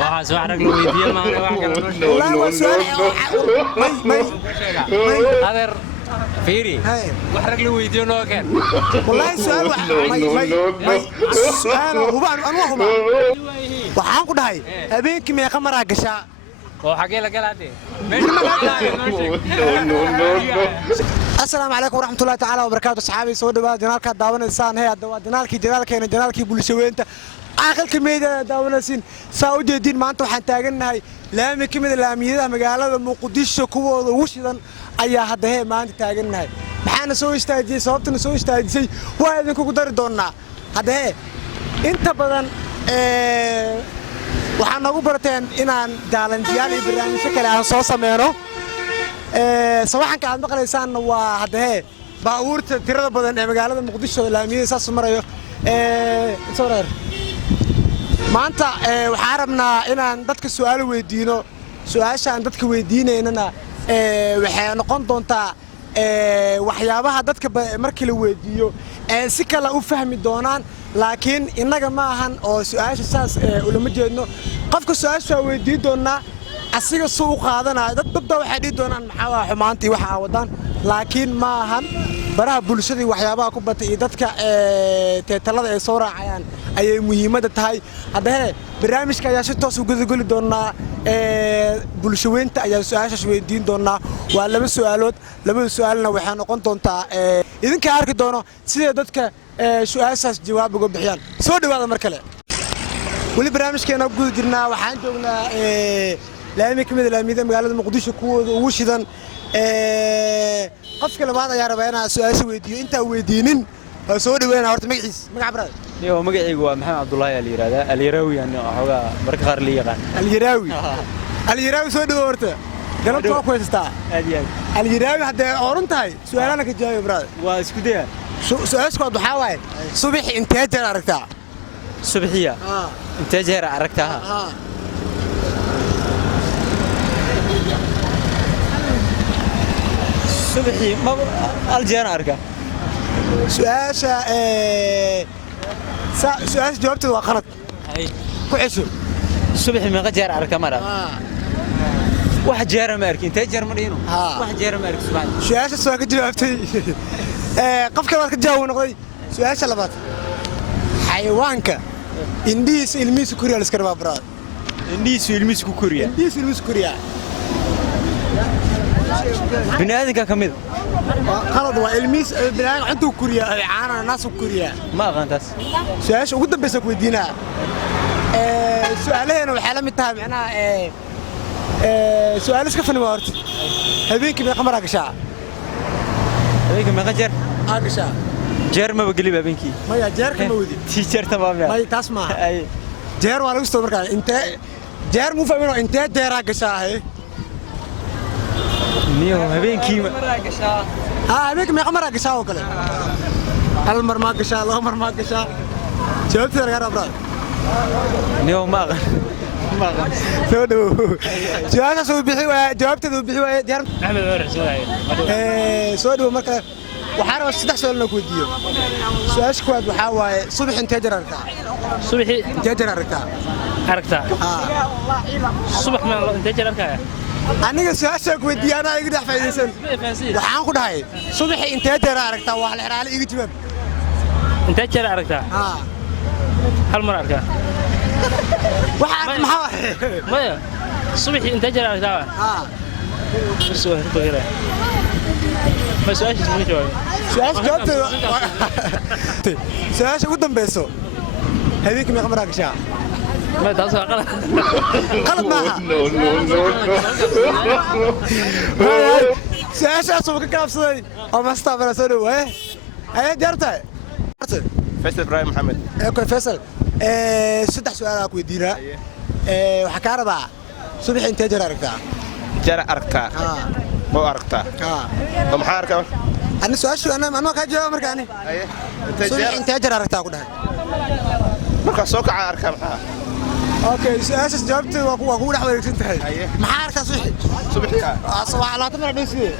waxaas wax rag loo weydiiyo maana wax kale والله هو سؤال ما adeer fiiri wax rag loo weydiiyo noo keen والله سؤال سؤال هو أنا waxaan ku dhahay habeenkii meeqa maraa gashaa oo xagee la galaatay السلام عليكم ورحمة الله تعالى وبركاته أصحابي سو دواء جنالك داون إنسان هي دواء جنالك جنالك جنالك بولشوينتا آخر كمية داون سين سعودي الدين ما أنتم حنتاجنا هاي لام كمية لامية مقالة مقدسة قوة وشدن أيها هذا هي ما أنت تاجنا هاي محنا سوي استاذي صوبتنا سوي استاذي وهذا كوك دار دونا هذا هي أنت بدن waxaan ugu barteen inaan daalantiyaal iyo barnaamijyo kale aan soo sameeyno sawaxanka aad maqlaysaan waa hadee baabuurta tirada badan ee magaalada Muqdisho laamiyada saas marayo sawir maanta waxaan rabnaa inaan dadka su'aalo weydiino su'aasha aan dadka weydiinaynana waxay noqon doontaa waxyaabaha dadka markii la weydiiyo si kale u fahmi doonaan laakiin inaga ma ahan oo su'aasha saas ulama jeedno qofka su'aasha weydiin doona asiga soo qaadanaya dad waxay dhigi doonaan maxaa xumaantii waxa wadaan laakiin ma ahan baraha bulshada waxyaabaha ku batay dadka teetalada ay soo raacayaan ayay muhiimada tahay hadee barnaamijka ayaa si toos u gudaguli doona bulshaweynta ayaa su'aashaas weydiin doona waa laba su'aalood labada su'aalna waxay noqon doontaa idinka arki doono sida dadka su'aashaas jawaab uga bixiyaan soo dhawaada mar kale wali barnaamijkeena guud jirnaa waxaan joognaa laami kamid laamiyada magaalada Muqdisho kuwooda ugu shidan qofka labaad ayaa rabaa inaan su'aasha weydiiyo inta weydiinin soo dhaweena horta magac brad iyo magacaygu waa Maxamed Cabdullaahi Ali yiraahdaa Ali Yaraawi aan xogaa marka qaar la yaqaan Ali Yaraawi soo dhawo horta galabta waa ku haystaa aad iyo aad Ali Yaraawi hadda oran tahay su'aalana ka jawaab brad waa isku day su'aasku waxa waaye subax intee jeer aragtaa subaxiya intee jeer aragtaa subaxii ma aljeer arka su'aasha jawaabteedu waa qalad ku cesho subaxii meeqa jeer aragtaa mara wax jeer ma arkin intee jeer ma dhino wax jeer ma arkin subaxii su'aasha soo ka jawaabtay qofka waad ka jawaab noqday su'aasha labaad xayawaanka indhiis ilmihiisa kuriya la iska rabaa brad indhiis ilmihiisa kuriya binaadinka kamid qalad waa ilmihiis binaadin intuu kuriya ay caana naas kuriya ma aqaantaas su'aasha ugu dambaysa ku weydiinaa su'aalaheena waxay la mid tahay macnaha su'aal iska fani waa horta habeenkii meeqa mar gashaa habeenkii meeqa jeer gashaa jeer ma bagli habeenkii maya jeer kama wadi tii jeer tamaam may taas ma jeer waa lagu soo markaa intee jeer mu fahmino intee jeer gashaa niyo habeenkii ma gashaa habeenkii meeqa mar gashaa oo kale hal mar ma gashaa laba mar ma gashaa jawaabta laga rabaa niyo ma soo dhawo jawaabta soo bixi waa jawaabteedu bixi waa diyaar Axmed Umar soo dhawo marka waxaan rabaa saddex su'aal ku weydiiyo su'aasha koowaad waxa waaye subax intee jeer aragtaa subaxii intee jeer aragtaa subax ma intee jeer arkaa aniga su'aasha ku weydiiyo anaa iga dhex faa'iideysan waxaan ku dhahay subax intee jeer aragtaa waa la xiraale iga jawaab intee jeer aragtaa hal mar arkaa waxa maxaa maya subaxii intee jeer aragtaa soo hirtay ما سؤالش اسمه جواب سؤالش جوابته سؤالش ugu dambayso habeenkii meeqa mar gashaa ما تاسو qalad maaha سؤالش soo ka kaabsaday oo master barasado way ay jartay Faisal Ibrahim Mohamed okay Faisal saddex su'aal ku weydiinaa waxa ka rabaa subax intee jeer aragtaa ما أركتها. ما حاركة. أنا سؤال أنا كجواب مركاني. أنت أجر أركتها كلها. مركا سوق أركها. أوكي أساس جاوبت وأقول أحد يكتنتهي. ما حاركة صحيح. صبحي. صباح لا تمر بيسي.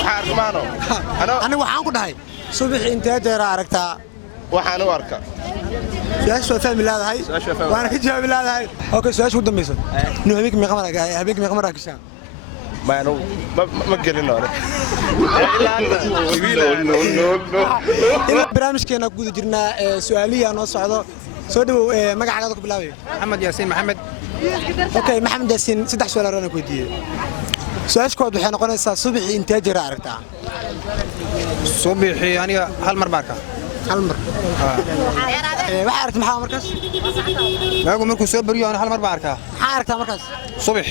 وحارك معنا. أنا وحان كلها. صبح أنت أجر أركتها. وحان أركها. سؤال شو فاهم لا هاي وانا كجواب لا هاي اوكي سؤال شو دميسو انه هبيك مي قمرك هبيك مي قمرك كشان ما أنا ما قلنا أنا barnaamijkeena guud jirnaa su'aaliya noo socdo soo dhaw magacaaga ku bilaabay محمد ياسين محمد okay maxamed yaasin saddex su'aal aan ku weydiiyay su'aashkood waxay noqonaysaa subaxii intee jeer aragtaa صبحي يعني هل مرباكا hal mar waxa aragtaa maxaa markaas ما أقول مركو سوبريو أنا هل مرباكا maxaa aragtaa markaas صبح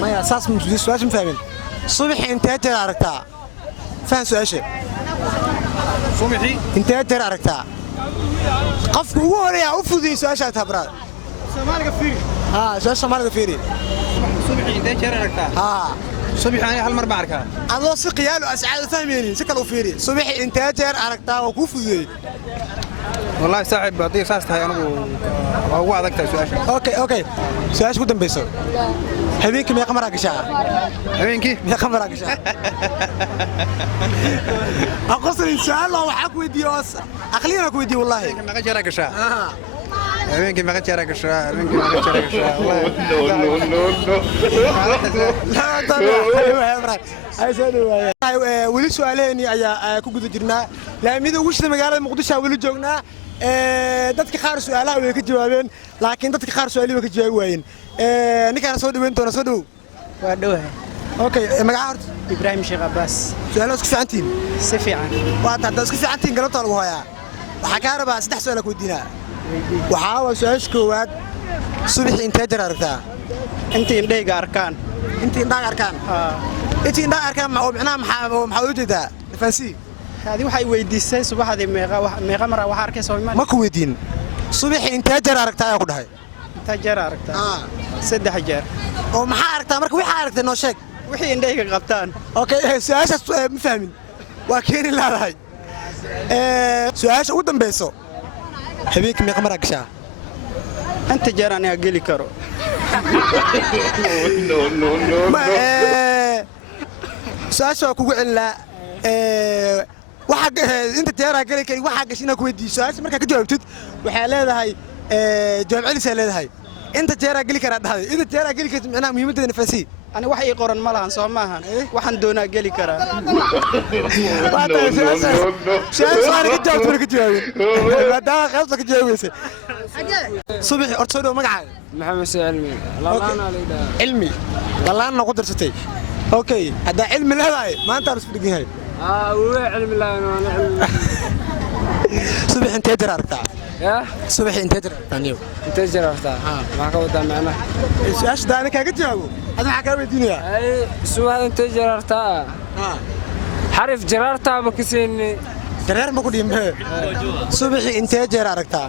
maya saas su'aasha ma fahmin subaxii intee jeer aragtaa faham su'aasha صبحي intee jeer aragtaa qofku ugu horeeya u fududiyay su'aasha tabraad سومالي فيري su'aasha Soomaaliga fiiri صبحي أنت شهر ركتا صبحي يعني هل مرباكا adoo si qiyaalo ascaad fahmaynin si kale u fiiri subaxii intee jeer aragtaa oo ku fududiyay والله صاحب هذه أساس هاي أنا هو هذاك سؤال اوكي su'aasha ku dambayso habeenkii meeqa mar gashaa هبينكي meeqa mar gashaa aqoonsi su'aal loo waxa ku weydiiyo aqliina ku weydiiyo wallahi ما قد شهر كشا هبينكي ما قد شهر كشا هبينكي ما قد شهر كشا weli su'aalaheeni ayaa ku guda jirnaa laamida ugu shida magaalada muqdisho weli joognaa dadka qaar su'aalaha way ka jawaabeen laakiin dadka qaar su'aalaha way ka jawaabi waayeen ninkaan soo dhaweyn doona soo dhaw waa dhawahay okay magaca horta ibraahim sheekh abbaas su'aalaha isku fiicantiin si fiican waa taada isku fiicantiin galabta lagu hayaa waxaa ka rabaa saddex su'aal ku weydiinaa waxaa waa su'aasha koowaad subaxii intee jeer aragtaa intii indhayga arkaan intii indhaha arkaan intii indhaha arkaan ma macnaha maxaa u jeedaa fancy hadi waxay weydiisay subaxdii meeqa mar waxa arkaysaa ma ku weydiin subaxii intee jeer aragtaa ayaa ku dhahay inta jeer aragtaa saddex jeer oo maxaa aragtaa marka waxa aragtay noo sheeg wixii indhayga qabtaan okay su'aashaas ma fahmin waa keeni laadahay su'aasha ugu dambayso habeenkii meeqa mar gashaa inta jeer aniga geli karo su'aasha waa kugu celinaa inta jeeraa geli kari waxaa gashay inaa ku weydiiyo su'aasha markaa ka jawaabtid waxaa leedahay jawaab celisaa leedahay inta jeeraa geli karaa dhahday inta jeeraa geli kartid macnaha muhiimaddeeda nafasi ani wax ii qoran ma lahan soo maahan waxaan doonaa geli karaa su'aasha ka jawaabtid marka jawaabin maadaama qaybta ka jawaabaysay subaxi horta soo dhow magacaaga محمد سالمي لالان علي دا cilmi lallaanna ku darsatay okay haddaa cilmi leedahay maanta aan isku dhigin yahay هو علم الله وانا علم subax intee jeer aragtaa يا subax intee jeer aragtaa niyow انت جربتها ما كودا معنا su'aasha daana kaaga jawaabo hada maxaa kaa weydiinayaa اي سؤال انت جربتها حرف جررتها بكسيني dareer ma ku dhiimbe subaxii intee jeer aragtaa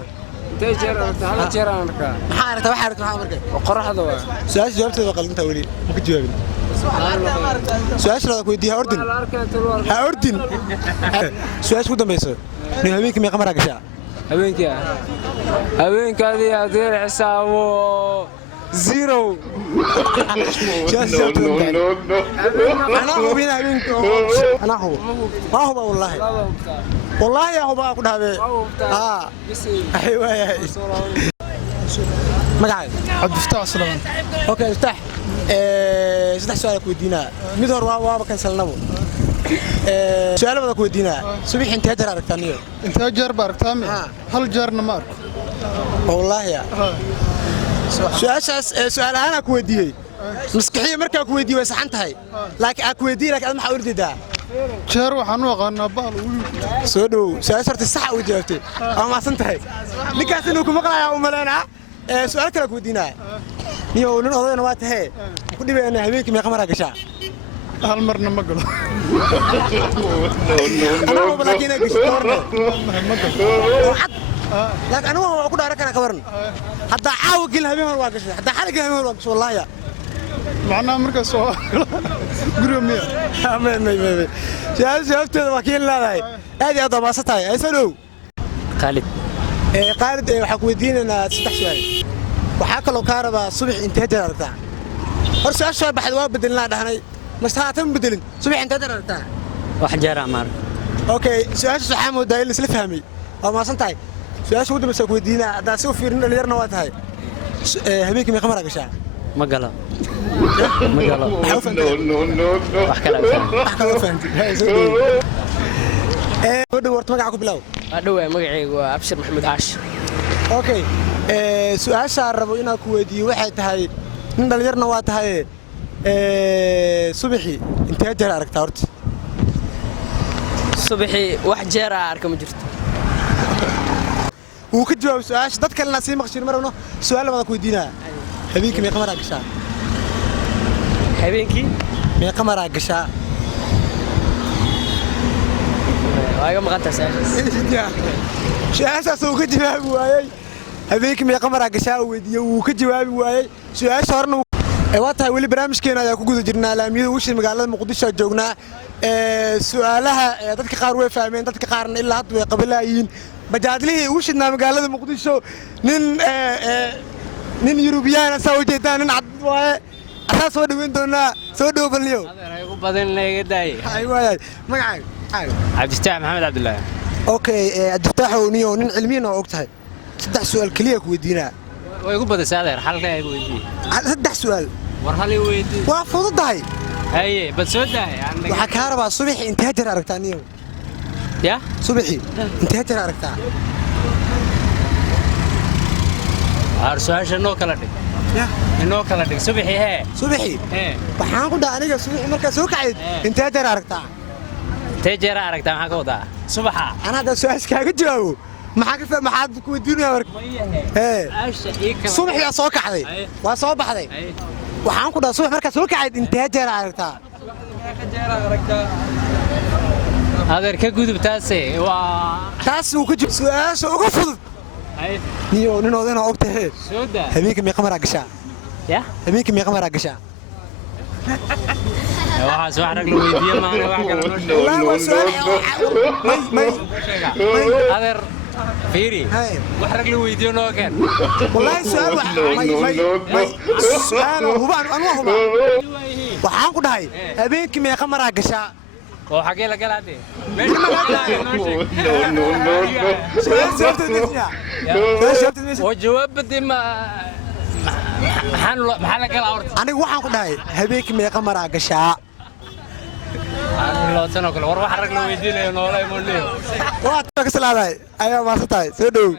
انت جربتها هلا جرانك maxaa aragtaa waxa aragtaa maxaa markay وقرح دوا su'aasha jawaabteeda waa qaldantaa weli ma ka jawaabin su'aasha la weydiiyaa ordin على اركان تلوال ha ordin su'aasha ku dambayso nin habeenkii meeqa mar gashaa هبينك هبينك هذه هدير حسابه زيرو su'aasha jawaabteeda أنا هو بين هبينك أنا هو ما هو والله والله يا هو بقى كده أيوة مقعد عبد الفتاح سلمان اوكي افتح saddex su'aal ku weydiinaa mid hor waa kan salnabo su'aal wada ku weydiinaa subax intee jeer aragtaa niyo انت جار باركتامي هل جارنا مارك wallahi ya su'aashaas su'aal ahaan ku weydiiyay maskaxiya markaa ku weydiiyay way saxan tahay laakiin aan ku weydiiyay laakiin maxaa urdidaa جار waxaan u aqaanaa baal wiil soo dhow su'aasha horta sax u jawaabtay ama maasan tahay ninkaas inuu ku maqlayaa u maleynaa su'aal kale ku weydiinaa niyo nin odayna waa tahay ku dhibayna habeenkii meeqa mar gashaa hal marna ma galo أنا هو بلاقينا قشطورنا لكن أنا هو أقول أراك أنا كبرنا حتى عاوق لها بيهم الواقش حتى حرق لها بيهم الواقش والله يا macnaha marka soo guriga miya ما شفت الوكيل لا هذه هذا ما ستاي أسألو khaalid قارد وحكوا ديننا ستة سؤال وحكوا لو كهرباء الصبح انتهت الأرتاع أرسل أشهر بحد واب بدلنا ده هني مستعتم بدلن صبح انتهت الأرتاع wax jeer amar اوكي سؤال صحام ودايل سلف فهمي او ما سنتاي su-aasha ugu dambaysa ku weydiinaa haddaa si u fiirin dhalinyarna waa tahay habeenkii meeqa maraa gashaa ma galo waxaa u fahantay wax kale wax kale u fahantay soo dhow horta magaca ku bilow adhowe magacaygu waa abshir maxamed aash okay su-aashaan rabo inaan ku weydiiyo waxay tahay nin dhalinyarna waa tahay subaxii intee jeer aragtaa horta subaxii wax jeer aa arka ma jirto wuu ka jawaab su-aasha dad kalena sii maqshir marabno su-aal labaad ku weydiinaa habeenkii meeqa maraa gashaa habeenkii meeqa maraa gashaa waa iga maqantaa su-aashaas wuu ka jawaabi waayey habeenkii meeqa maraa gashaa uu weydiiyey wuu ka jawaabi waayey su-aasha horena waa tahay weli barnaamijkeena ayaa ku guda jirnaa laamiyada ugu shir magaalada muqdisho joognaa su'aalaha dadka qaar way fahmeen dadka qaarna ilaa hadda way qabalaayiin bajaadlihii ugu shidnaa magaalada muqdisho nin yurubiyaana saa ujeedaan nin cad waaye asaa soo dhaweyn doonaa soo dhow balniyow ugu badan iga daaye magacaaga cabdifataax maxamed cabdullaahi okay cabdifataaxow niyow nin cilmiyan oo og tahay 3 su'aal kaliya ku weydiinaa way ugu badasay adeer halkay ay weydiiyay 3 su'aal war hal ay weydiiyay waa fududahay haye bal soo daahay waxa ka rabaa subaxii intee jeer aragtaa niyow ya subaxii intee jeer aragtaa su'aasha noo kala dhig inoo kala dhig subaxii waxaan ku dhahay aniga subaxii markaa soo kacayd intee jeer aragtaa teejeer aragtaa maxaa ka wadaa subaxa ana hadda su'aasha kaaga jawaabo maxaad ku weydiinayaa marka subaxii soo kacday waa soo baxday waxaan ku dhahay subax markaa soo kacayd intee jeer aragtaa adeer ka gudub taase waa taas uu ka jiro su'aasha ugu fudud niyo ninoodana og tahay habeenkii meeqa maraa gashaa ya habeenkii meeqa maraa gashaa waxaas wax rag la weydiiyo maana wax kale noo sheeg adeer fiiri wax rag la weydiiyo noo keen wallahi su'aal hubaan anuu hubaan waxaan ku dhahay habeenkii meeqa maraa gashaa oo xagee la galaade oo jawaab badii maxaa la galaa horta aniga waxaan ku dhahay habeenkii meeqa maraa gashaa lootanoo kale war wax rag la weydiinayo noola imonleyo waa ka salaaday ayaa maasan tahay soo dhow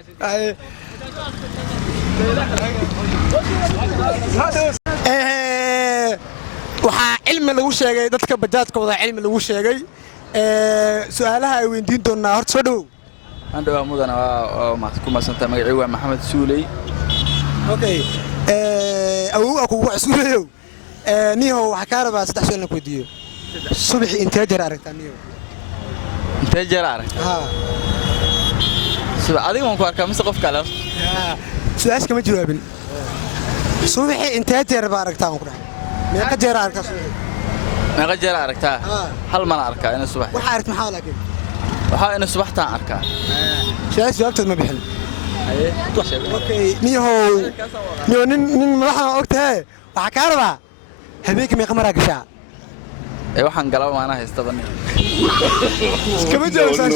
waxaa cilmi lagu sheegay dadka bajaajkooda cilmi lagu sheegay su'aalaha ay weydiin doonaa horta soo dhow andhawa mudana waa ku maasanta magacii waa maxamed suuley okay awow kugu suuleyow niyow waxaa kaa rabaa 3 su'aal ku weydiiyo subaxii intee jeer aragtaa niyow intee jeer aragtaa subax adiga waan ku arkaa mise qof kale su'aasha kama jawaabin subaxii intee jeer baa aragtaa ku dhahay meeqa jeer aragtaa subaxii meeqa jeer aragtaa hal mana arkaa ina subax waxa aragtaa maxaa laakiin waxa ina subaxtaan arkaa su'aasha jawaabteed ma bixin okay niyow nin madaxda og tahay waxaa kaa rabaa habeenkii meeqa maraa gashaa waxaan galaba maana haystaba kama jawaabsan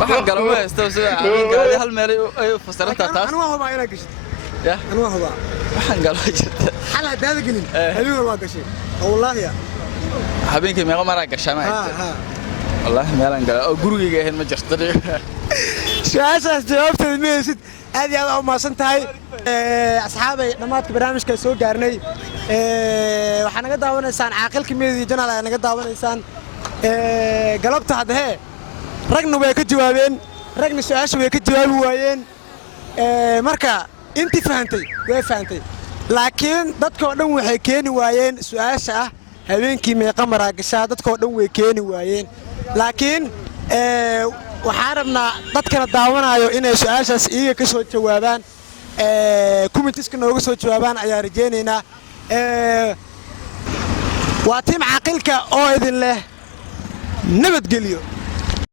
waxaan galaba haystaba sida habeenkii hal meel ay fasarantaa taas anu waa hubaa inaad gashid anu waa hubaa waxaan galaba jirta hal hadaada gelin habeenkii waa gashay wallaahi habeenkii meeqa maraa gashaa ma والله مالان قال او غوريغا هين ما جرت su'aashaas jawaabteed ma haysid aad iyo aad u maasan tahay asxaabay dhamaadka barnaamijka soo gaarnay waxaa naga daawanaysaan caaqilka meediya janaal ayaa naga daawanaysaan galabta hadda ragna way ka jawaabeen ragna su'aasha way ka jawaabi waayeen marka intii fahantay way fahantay laakiin dadkoo dhan waxay keeni waayeen su'aasha ah habeenkii meeqa maraa gashaa dadkoo dhan way keeni waayeen laakiin waxaan rabnaa dadkana daawanayo inay su'aashaas iyaga ka soo jawaabaan commentiska nooga soo jawaabaan ayaa rajaynaynaa waa tiim caaqilka oo idin leh nabadgelyo